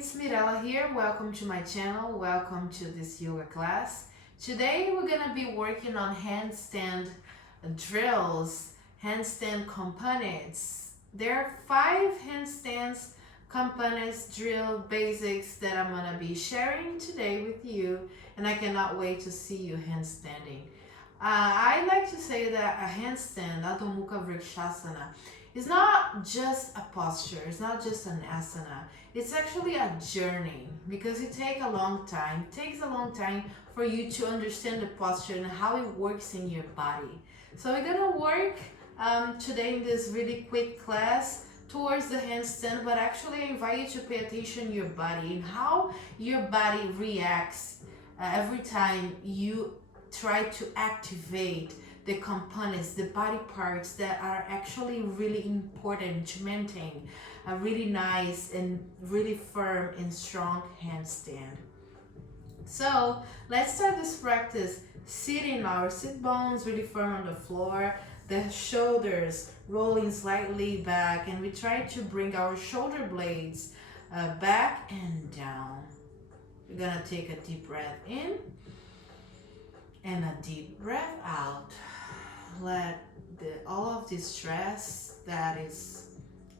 it's Mirela here. Welcome to my channel. Welcome to this yoga class. Today we're gonna be working on handstand drills, handstand components. There are 5 handstands components, drill basics that I'm gonna be sharing today with you, and I cannot wait to see you handstanding. I like to say that a handstand, Adho Mukha Vrikshasana, is not just a posture, it's not just an asana. It's actually a journey because it takes a long time. It takes a long time for you to understand the posture and how it works in your body. So we're gonna work today in this really quick class towards the handstand, but actually I invite you to pay attention to your body and how your body reacts every time you try to activate the components, the body parts that are actually really important to maintain a really nice and really firm and strong handstand. So let's start this practice sitting, our sit bones really firm on the floor, the shoulders rolling slightly back, and we try to bring our shoulder blades back and down. We're gonna take a deep breath in and a deep breath out. Let all of the stress that is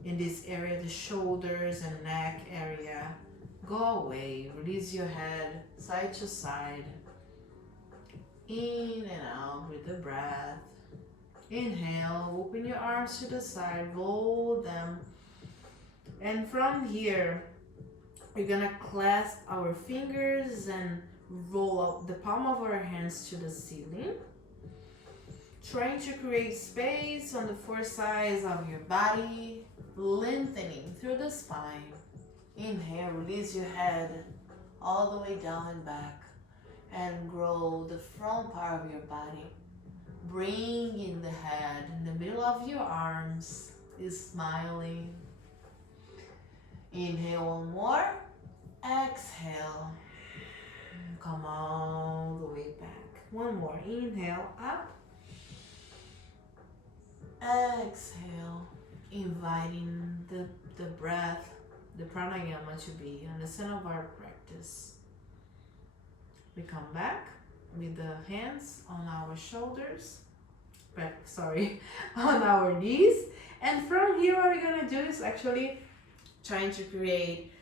in this area, the shoulders and neck area, go away. Release your head side to side, in and out with the breath. Inhale, open your arms to the side, roll them, and from here we're gonna clasp our fingers and roll out the palm of our hands to the ceiling, trying to create space on the 4 sides of your body, lengthening through the spine. Inhale, release your head all the way down and back, and grow the front part of your body. Bring in the head in the middle of your arms, is smiling. Inhale one more, exhale. Come all the way back. One more. Inhale up. Exhale. Inviting the breath, the pranayama to be on the center of our practice. We come back with the hands on our shoulders. On our knees. And from here, what we're going to do is actually trying to create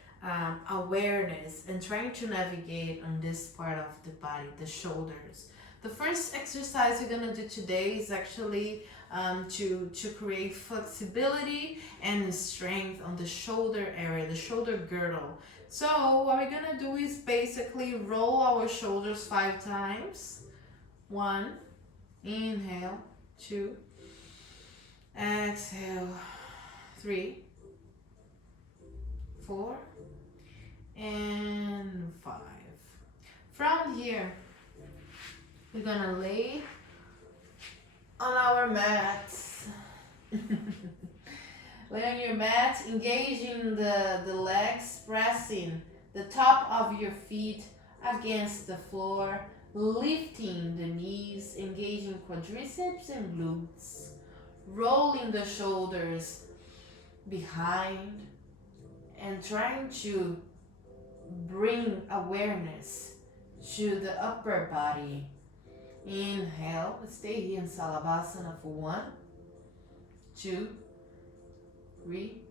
awareness and trying to navigate on this part of the body, the shoulders. The first exercise we're going to do today is actually to create flexibility and strength on the shoulder area, the shoulder girdle. So what we're going to do is basically roll our shoulders 5 times. 1, inhale, 2, exhale, 3, 4, and 5. From here, we're gonna lay on our mats. Lay on your mat, engaging the legs, pressing the top of your feet against the floor, lifting the knees, engaging quadriceps and glutes, rolling the shoulders behind, and trying to bring awareness to the upper body. Inhale, stay here in Salabhasana for 1, 2, 3,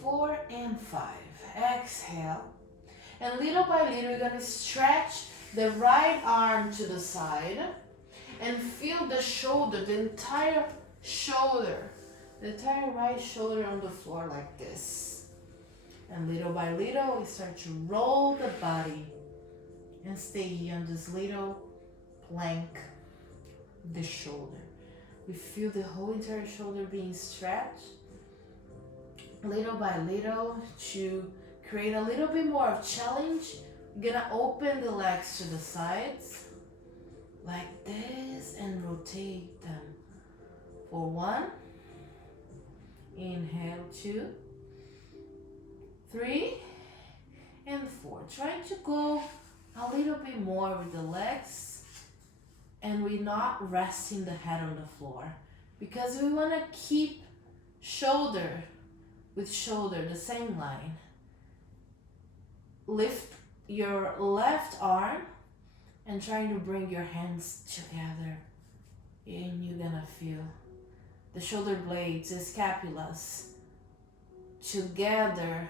4, and 5. Exhale, and little by little you're going to stretch the right arm to the side and feel the shoulder, the entire right shoulder on the floor like this. And little by little we start to roll the body and stay here on this little plank, the shoulder. We feel the whole entire shoulder being stretched. Little by little, to create a little bit more of challenge, you're gonna open the legs to the sides like this and rotate them for 1, inhale, 2, 3, and 4. Try to go a little bit more with the legs, and we're not resting the head on the floor because we want to keep shoulder with shoulder the same line. lift your left arm and trying to bring your hands together. And you're gonna feel the shoulder blades, the scapulas together.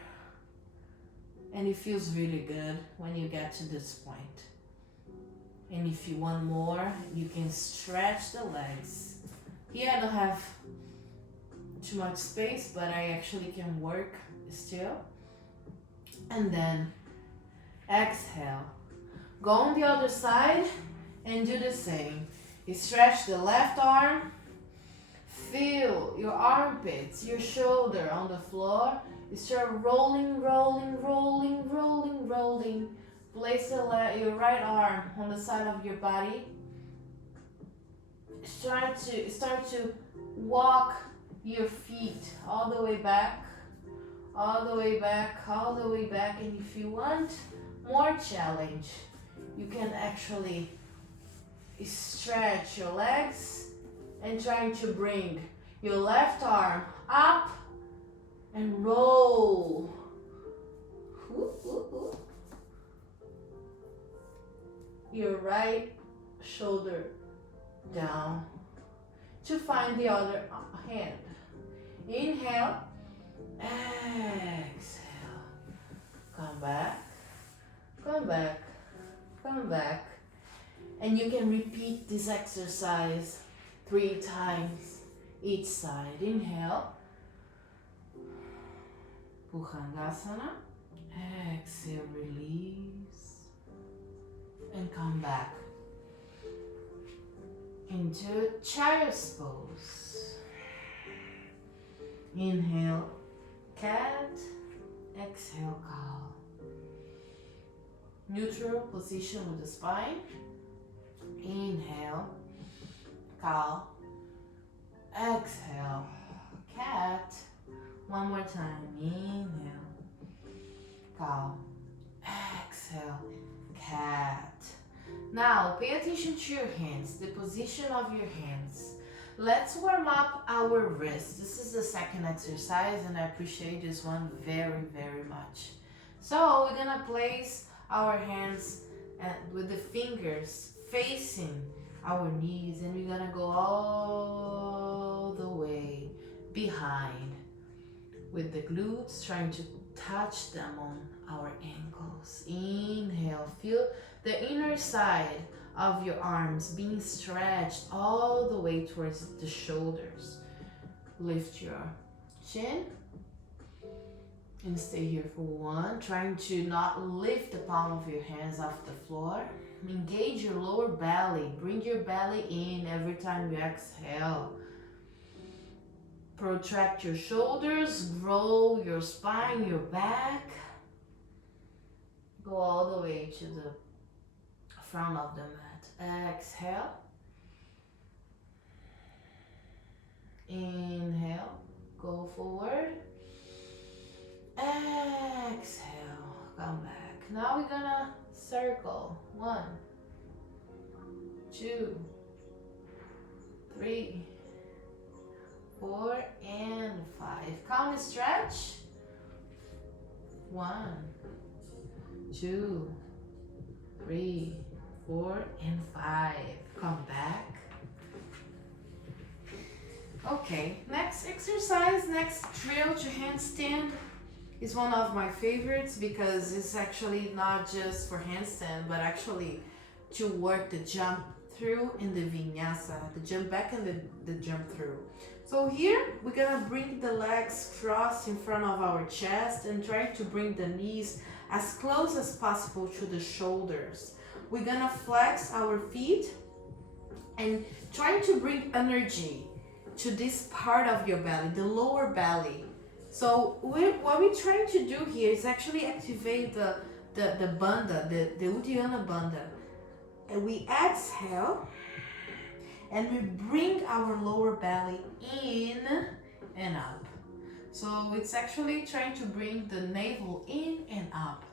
And it feels really good when you get to this point. And if you want more, you can stretch the legs. Here I don't have too much space, but I actually can work still. And then exhale. Go on the other side and do the same. You stretch the left arm. Feel your armpits, your shoulder on the floor. You start rolling, rolling, rolling, rolling, rolling. Place your right arm on the side of your body. Start to walk your feet all the way back, all the way back, all the way back. And if you want more challenge, you can actually stretch your legs and trying to bring your left arm up and roll. Your right shoulder down to find the other hand. Inhale, exhale, come back, come back, come back. And you can repeat this exercise 3 times each side. Inhale, Bhujangasana, exhale, release, and come back into child's pose. Inhale, cat, exhale, cow. Neutral position with the spine. Inhale, cow, exhale, cat. One more time. Inhale, cow, exhale, cat. Now pay attention to your hands, the position of your hands. Let's warm up our wrists. This is the second exercise and I appreciate this one very, very much. So we're gonna place our hands with the fingers facing our knees and we're gonna go all the way behind with the glutes, trying to touch them on our ankles. Inhale, feel the inner side of your arms being stretched all the way towards the shoulders. Lift your chin and stay here for 1. Trying to not lift the palm of your hands off the floor. Engage your lower belly. Bring your belly in every time you exhale. Protract your shoulders, grow your spine, your back. Go all the way to the front of the mat. Exhale. Inhale. Go forward. Exhale. Come back. Now we're gonna circle. 1, 2, 3, 4, and 5. Calm stretch. 1, 2, 3, 4, and 5. Come back. Okay, next exercise, next drill to handstand is one of my favorites because it's actually not just for handstand, but actually to work the jump through and the vinyasa, the jump back and the jump through. So here we're gonna bring the legs crossed in front of our chest and try to bring the knees as close as possible to the shoulders. We're gonna flex our feet and try to bring energy to this part of your belly, the lower belly. So what we're trying to do here is actually activate the bandha, the Uddiyana bandha. And we exhale and we bring our lower belly in and up. So it's actually trying to bring the navel in and up.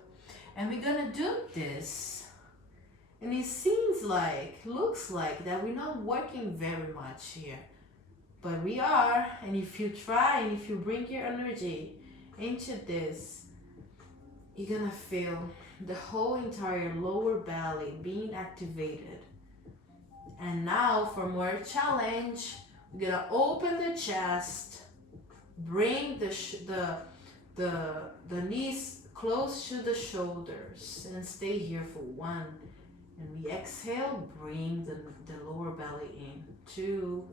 And we're gonna do this. And it seems like, looks like that we're not working very much here. But we are, and if you try and if you bring your energy into this, you're gonna feel the whole entire lower belly being activated. And now for more challenge, we're gonna open the chest, bring the knees close to the shoulders, and stay here for 1. And we exhale, bring the lower belly in. 2,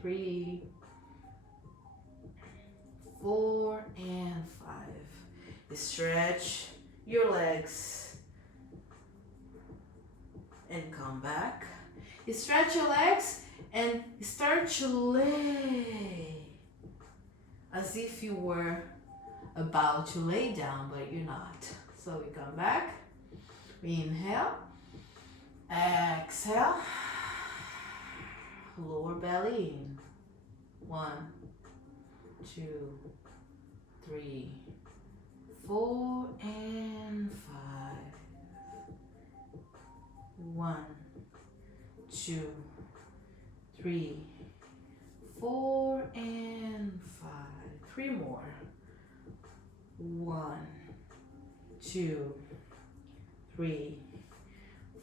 3, 4, and 5. Stretch your legs and come back. Stretch your legs and start to lay as if you were about to lay down, but you're not. So we come back, we inhale, exhale, lower belly in. 1, 2, 3, 4, and 5. 1, 2, 3, 4, and 5. 3 more. 1, 2, 3,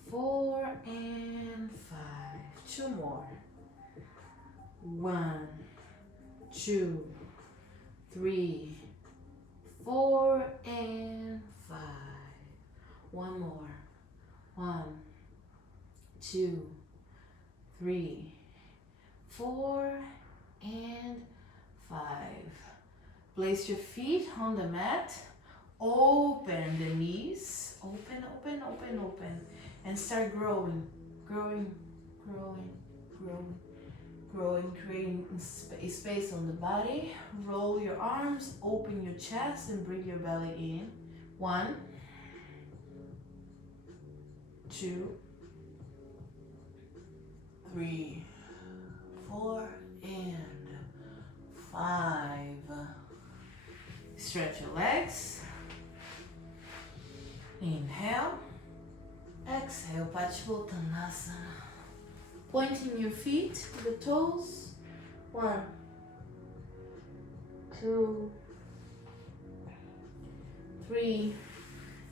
4, and 5. 2 more. 1, 2, 3, 4, and 5. 1 more. 1, 2, 3, 4, and 5. Place your feet on the mat. Open the knees. Open, open, open, open. And start growing, growing, growing, growing, growing, creating space on the body. Roll your arms, open your chest, and bring your belly in. 1, 2, 3, 4, and 5. Stretch your legs. Inhale. Exhale, Paschimottanasana. Pointing your feet to the toes. 1, 2, 3.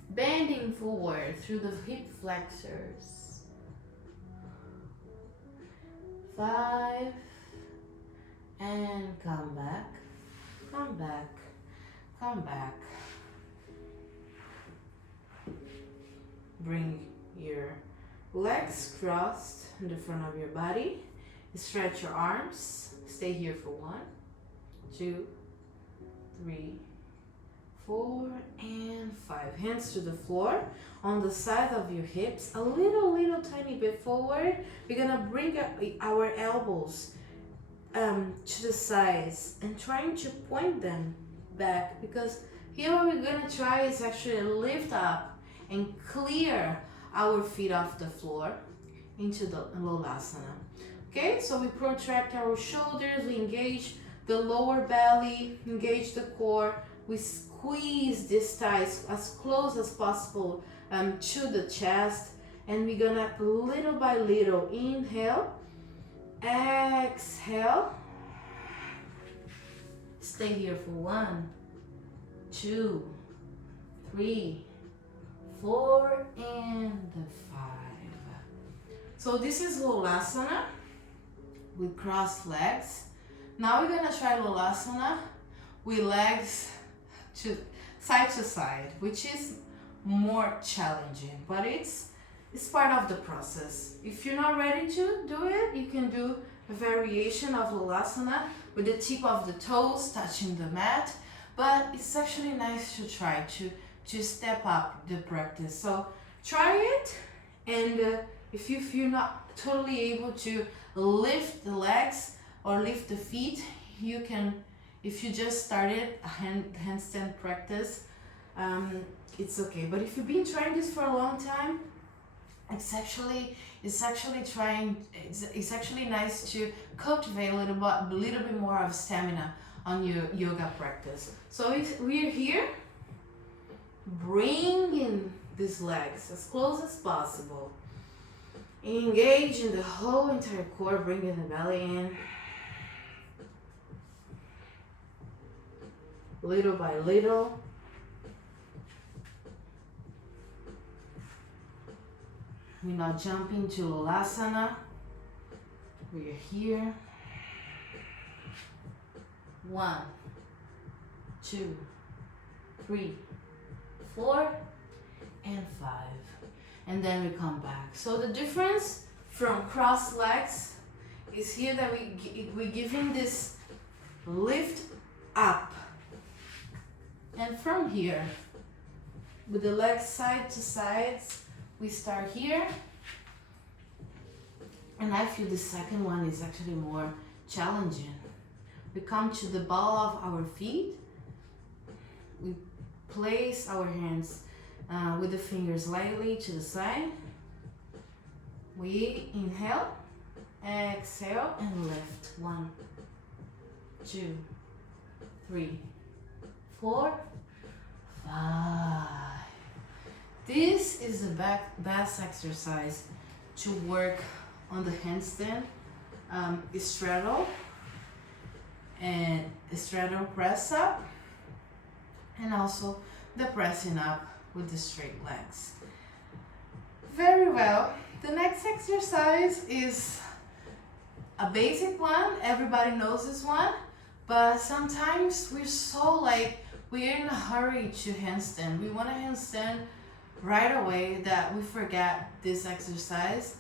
Bending forward through the hip flexors. 5. And come back, come back, come back. Bring your legs crossed in the front of your body. Stretch your arms. Stay here for 1, 2, 3, 4, and 5. Hands to the floor on the side of your hips. A little tiny bit forward. We're gonna bring up our elbows to the sides and trying to point them back, because here what we're gonna try is actually lift up and clear our feet off the floor into the Lolasana. Okay, so we protract our shoulders, we engage the lower belly, engage the core, we squeeze these thighs as close as possible to the chest, and we're gonna little by little inhale, exhale, stay here for 1, 2, 3, 4, and 5. So this is Lolasana with crossed legs. Now we're gonna try Lolasana with legs to side, which is more challenging, but it's part of the process. If you're not ready to do it, you can do a variation of Lolasana with the tip of the toes touching the mat, but it's actually nice to try to step up the practice. So try it, and if you're not totally able to lift the legs or lift the feet, you can, if you just started a handstand practice, it's okay. But if you've been trying this for a long time, it's actually nice to cultivate a little bit more of stamina on your yoga practice. So we're here, bringing these legs as close as possible. Engage in the whole entire core, bringing the belly in. little by little. We're not jumping to Lolasana. We're here. 1, 2, 3, 4, and 5. And then we come back. So the difference from cross legs is here that we're giving this lift up. And from here, with the legs side to sides, we start here. And I feel the second one is actually more challenging. We come to the ball of our feet. We place our hands with the fingers lightly to the side. We inhale, exhale, and lift. 1, 2, 3, 4, 5. This is the best exercise to work on the handstand, straddle, and straddle press up, and also the pressing up with the straight legs. Very well. The next exercise is a basic one. Everybody knows this one, but sometimes we're in a hurry to handstand. We want to handstand right away that we forget this exercise,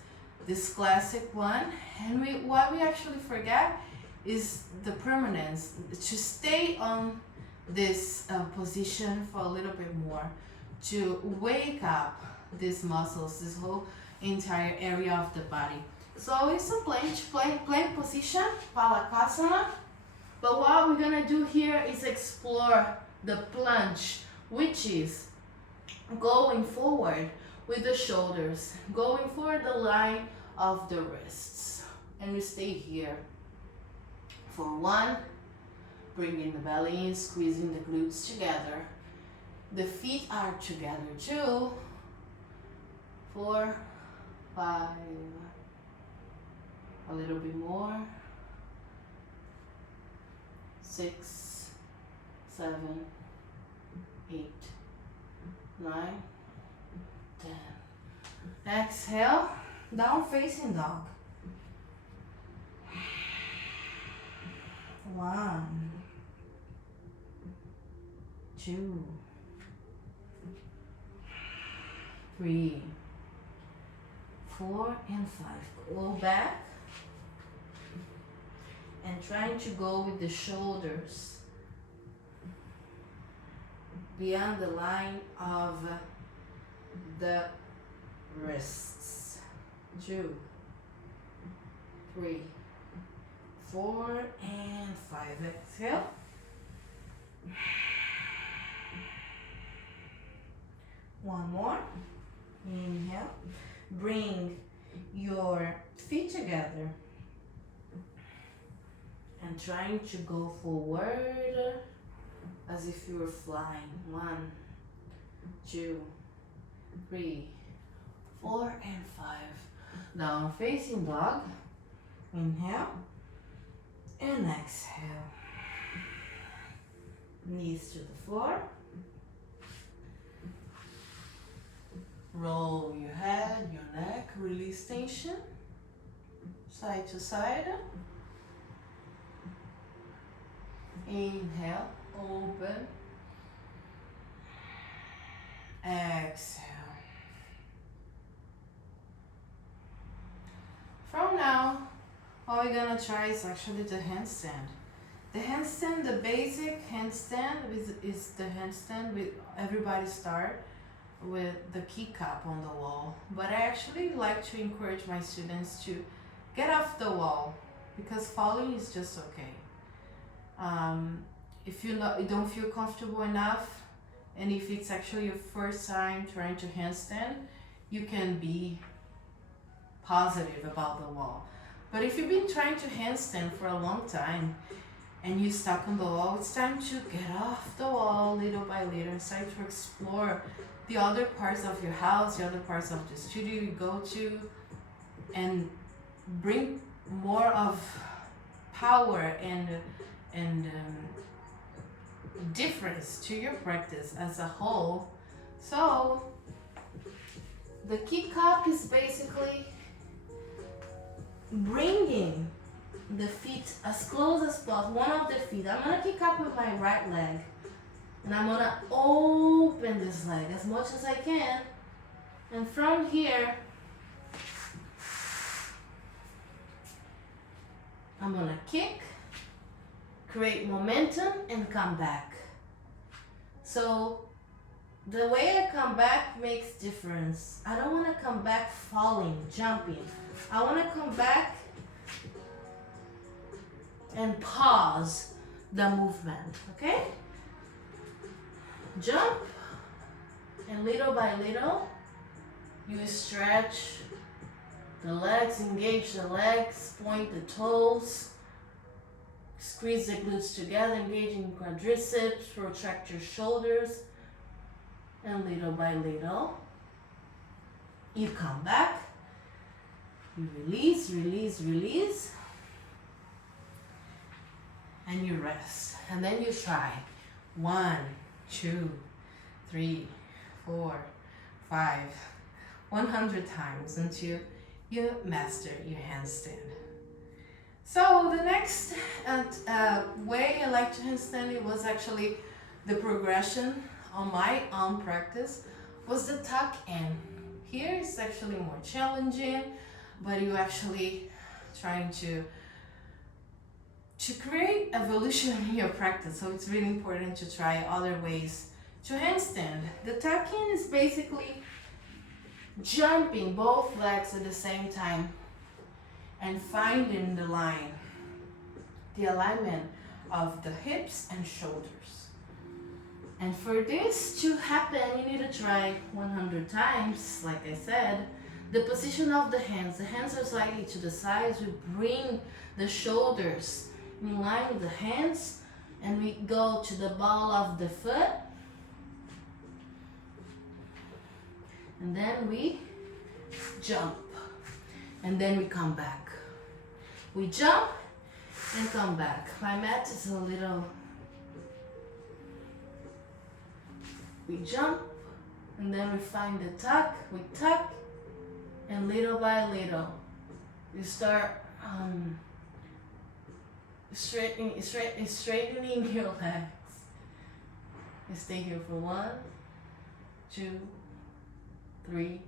this classic one, and what we actually forget is the permanence, to stay on this position for a little bit more, to wake up these muscles, this whole entire area of the body. So it's a plank position, Palakasana. But what we're gonna do here is explore the plunge, which is going forward with the shoulders, going for the line of the wrists. And we stay here for 1, bringing the belly in, squeezing the glutes together. The feet are together. 2, 4, 5, a little bit more. 6, 7, 8, 9, 10. Exhale, down facing dog. 1, 2, 3, 4, and 5. Go back and trying to go with the shoulders beyond the line of the wrists. 2, 3, 4, and 5. Exhale. One more. Inhale. Bring your feet together and trying to go forward as if you were flying. 1, 2, 3, 4, and 5. Down facing dog. Inhale and exhale. Knees to the floor. Roll your head, your neck, release tension. Side to side. Inhale, open. Exhale. From now, what we're gonna try is actually the handstand. The handstand, the basic handstand is the handstand with everybody start with the kick up on the wall. But I actually like to encourage my students to get off the wall because falling is just okay. If you don't feel comfortable enough, and if it's actually your first time trying to handstand, you can be positive about the wall. But if you've been trying to handstand for a long time and you're stuck on the wall, it's time to get off the wall little by little and start to explore the other parts of your house, the other parts of the studio you go to, and bring more of power and difference to your practice as a whole. So the kick up is basically bringing the feet as close as possible. One of the feet, I'm gonna kick up with my right leg, and I'm gonna open this leg as much as I can, and from here I'm gonna kick, create momentum, and come back. So the way I come back makes difference. I don't want to come back falling, jumping. I want to come back and pause the movement, okay? Jump, and little by little you stretch the legs, engage the legs, point the toes, squeeze the glutes together, engaging quadriceps, protract your shoulders, and little by little you come back, you release, release, release, and you rest. And then you try 1, 2, 3, 4, 5, 100 times until you master your handstand. So the next way I like to handstand, it was actually the progression on my own practice, was the tuck in. Here it's actually more challenging, but you actually trying to create evolution in your practice. So it's really important to try other ways to handstand. The tuck in is basically jumping both legs at the same time and finding the line, the alignment of the hips and shoulders. And for this to happen, you need to try 100 times, like I said. The position of the hands are slightly to the sides. We bring the shoulders in line with the hands, and we go to the ball of the foot. And then we jump, and then we come back. We jump and come back. My mat is a little, we jump, and then we find the tuck, we tuck, and little by little, you start straightening your legs. You stay here for 1, 2, 3,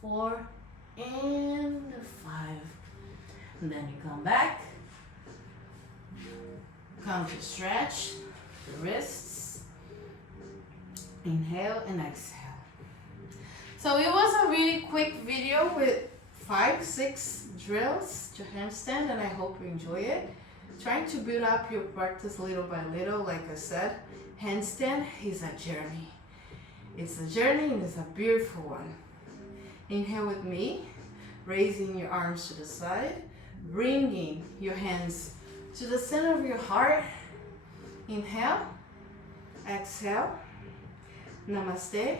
4, and 5. And then you come back, come to stretch the wrists, inhale and exhale. So it was a really quick video with 5, 6 drills to handstand, and I hope you enjoy it. Trying to build up your practice little by little. Like I said, handstand is a journey. It's a journey, and it's a beautiful one. Inhale with me, raising your arms to the side, bringing your hands to the center of your heart. Inhale, exhale, namaste,